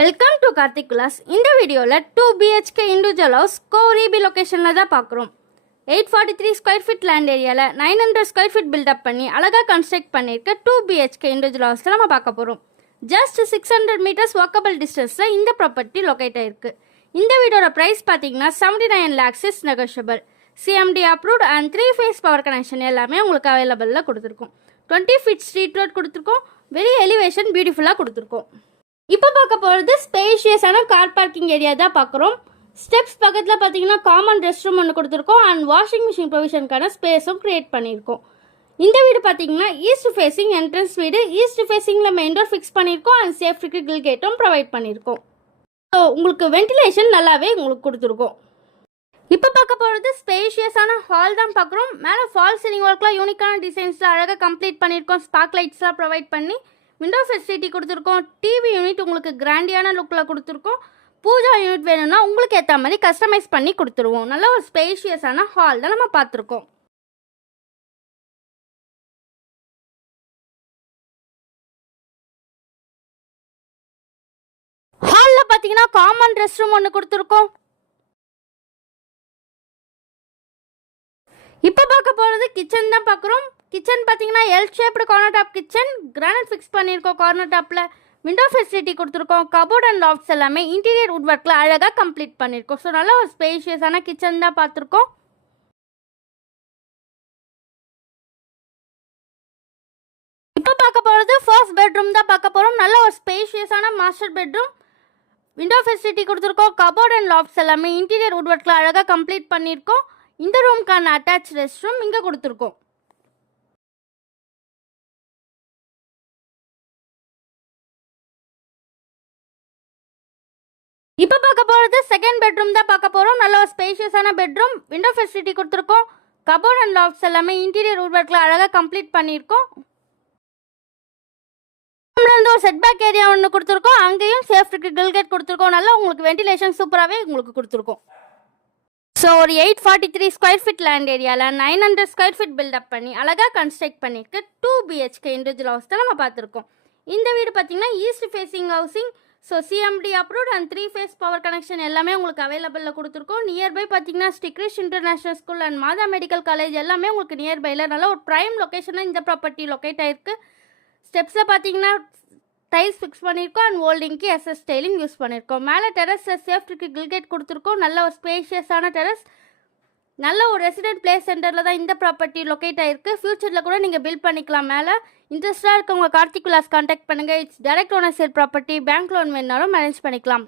Welcome to Karthik Vilas. இந்த வீடியோவில் 2 BHK individual house கோரிபி லொக்கேஷனில் தான் பார்க்குறோம். 843 ஸ்கொயர் ஃபீட் லேண்ட் ஏரியாவில் 900 ஸ்கொயர் ஃபீட் பில்டப் பண்ணி அழகாக கன்ஸ்ட்ரக்ட் பண்ணியிருக்க 2 BHK இண்டிவிஜுவல் ஹவுஸில் நம்ம பார்க்க போகிறோம். ஜஸ்ட் 600 மீட்டர்ஸ் வாக்கபிள் டிஸ்டன்ஸில் இந்த ப்ராப்பர்ட்டி லொக்கேட் ஆகிருக்கு. இந்த வீடியோட ப்ரைஸ் பார்த்தீங்கன்னா 79 lakhs is negotiable. CMD approved and 3 phase power connection எல்லாமே உங்களுக்கு அவைலபிளில் கொடுத்துருக்கோம். 20 feet ஸ்ட்ரீட் ரோட் கொடுத்துருக்கோம். வெரி எலிவேஷன் பியூட்டிஃபுல்லாக கொடுத்துருக்கோம். இப்போ பார்க்க போகிறது ஸ்பேஷியஸான கார் பார்க்கிங் ஏரியா தான் பார்க்குறோம். ஸ்டெப்ஸ் பக்கத்தில் பார்த்தீங்கன்னா காமன் ரெஸ்ட் ரூம் ஒன்று கொடுத்துருக்கோம் அண்ட் வாஷிங் மிஷின் ப்ரொவிஷனுக்கான ஸ்பேஸும் க்ரியேட் பண்ணியிருக்கோம். இந்த வீடு பார்த்தீங்கன்னா ஈஸ்ட் ஃபேஸிங் என்ட்ரன்ஸ் வீடு. ஈஸ்ட் ஃபேஸிங்கில் மெயின் டோர் ஃபிக்ஸ் பண்ணியிருக்கோம் அண்ட் சேஃப்டி கிரில் கேட்டும் ப்ரொவைட் பண்ணியிருக்கோம். ஸோ உங்களுக்கு வென்டிலேஷன் நல்லாவே உங்களுக்கு கொடுத்துருக்கோம். இப்போ பார்க்க போகிறது ஸ்பேஷியஸான ஹால் தான் பார்க்குறோம். மேலே ஃபால் சீலிங் ஒர்க்லாம் யூனிக்கான டிசைன்ஸில் அழகாக கம்ப்ளீட் பண்ணியிருக்கோம். ஸ்பார்க் லைட்ஸ்லாம் ப்ரொவைட் பண்ணி விண்டோ ஃபெசிலிட்டி கொடுத்துருக்கோம். டிவி யூனிட் உங்களுக்கு கிராண்டியான லுக்கில் கொடுத்துருக்கோம். பூஜா யூனிட் வேணும்னா உங்களுக்கு ஏற்ற மாதிரி கஸ்டமைஸ் பண்ணி கொடுத்துருவோம். நல்ல ஒரு ஸ்பேஷியஸான ஹால் தான் நம்ம பார்த்துருக்கோம். ஹாலில் பார்த்தீங்கன்னா காமன் ரெஸ்ட் ரூம் ஒன்று கொடுத்துருக்கோம். இப்போ பார்க்க போகிறது கிச்சன் தான் பார்க்குறோம். கிச்சன் பார்த்தீங்கன்னா L shaped corner top kitchen. Granite fix பண்ணியிருக்கோம். கார்னர் டாப்பில் விண்டோ ஃபெசிலிட்டி கொடுத்துருக்கோம். கபோர்ட் அண்ட் லாஃப்ட்ஸ் எல்லாமே இன்டீரியர் வுட் ஒர்க்கில் அழகாக கம்ப்ளீட் பண்ணியிருக்கோம். ஸோ நல்ல ஒரு ஸ்பேஷியஸான கிச்சன் தான் பார்த்துருக்கோம். இப்போ பார்க்க போகிறது ஃபர்ஸ்ட் பெட்ரூம் தான் பார்க்க போகிறோம். நல்ல ஒரு ஸ்பேஷியஸான மாஸ்டர் பெட்ரூம். விண்டோ ஃபெசிலிட்டி கொடுத்துருக்கோம். கபோர்ட் அண்ட் லாஃப்ட்ஸ் எல்லாமே இன்டீரியர் வுட் ஒர்க்கில் அழகாக கம்ப்ளீட் பண்ணியிருக்கோம். இந்த ரூமுக்கான அட்டாச் ரெஸ்ட் ரூம் இங்கே கொடுத்துருக்கோம். இப்போ பார்க்க போகிறது செகண்ட் பெட்ரூம் தான் பார்க்க போகிறோம். நல்ல ஒரு ஸ்பேஷியஸான பெட்ரூம். விண்டோ ஃபெசிலிட்டி கொடுத்துருக்கோம். கபோர்ட் அண்ட் லாஃப்ட்ஸ் எல்லாமே இன்டீரியர் வுட் ஒர்க்கில் அழகாக கம்ப்ளீட் பண்ணியிருக்கோம். ஒரு செட்பேக் ஏரியா ஒன்று கொடுத்துருக்கோம். அங்கேயும் சேஃப்டி கிரில் கேட் கொடுத்துருக்கோம். நல்லா உங்களுக்கு வென்டிலேஷன் சூப்பராகவே உங்களுக்கு கொடுத்துருக்கோம். ஸோ ஒரு 843 ஸ்கொயர் ஃபீட் லேண்ட் ஏரியாவில் 900 ஸ்கொயர் ஃபீட் பில்டப் பண்ணி அழகாக கன்ஸ்ட்ரக்ட் பண்ணியிருக்கு 2 BHK இண்டிவிஜுவல் ஹவுஸ் தான் நம்ம பார்த்துருக்கோம். இந்த வீடு பார்த்தீங்கன்னா east facing housing. So CMD approved and 3 phase power connection எல்லாமே உங்களுக்கு அவைலபிளில் கொடுத்துருக்கோம். நியர்பை பார்த்தீங்கன்னா ஸ்டிக்ரிஷ் international school and Matha medical college எல்லாமே உங்களுக்கு நியர்பையில் நல்ல ஒரு ப்ரைம் லொக்கேஷனாக இந்த ப்ராப்பர்ட்டி லொக்கேட் ஆகிருக்கு. ஸ்டெப்ஸில் பார்த்தீங்கன்னா டைல்ஸ் ஃபிக்ஸ் பண்ணியிருக்கோம் அண்ட் ஹோல்டிங்க்கு SS டைலிங் யூஸ் பண்ணியிருக்கோம். மேலே டெரஸில் சேஃப்டிக்கு கிரில் கேட் கொடுத்துருக்கோம். நல்ல ஒரு ஸ்பேஷியஸான டெரஸ். நல்ல ஒரு ரெசிடென்ட் பிளேஸ் சென்டரில் தான் இந்த ப்ராப்பர்ட்டி லொக்கேட் ஆகிருக்கு. ஃபியூச்சரில் கூட நீங்கள் பில்ட் பண்ணிக்கலாம். மேலே இன்ட்ரெஸ்ட்டாக இருக்கவங்க கார்த்திக் விலாஸ் கான்டாக்ட் பண்ணுங்கள். It's direct owner sale property. Bank loan வேணாலும் மேனேஜ் பண்ணிக்கலாம்.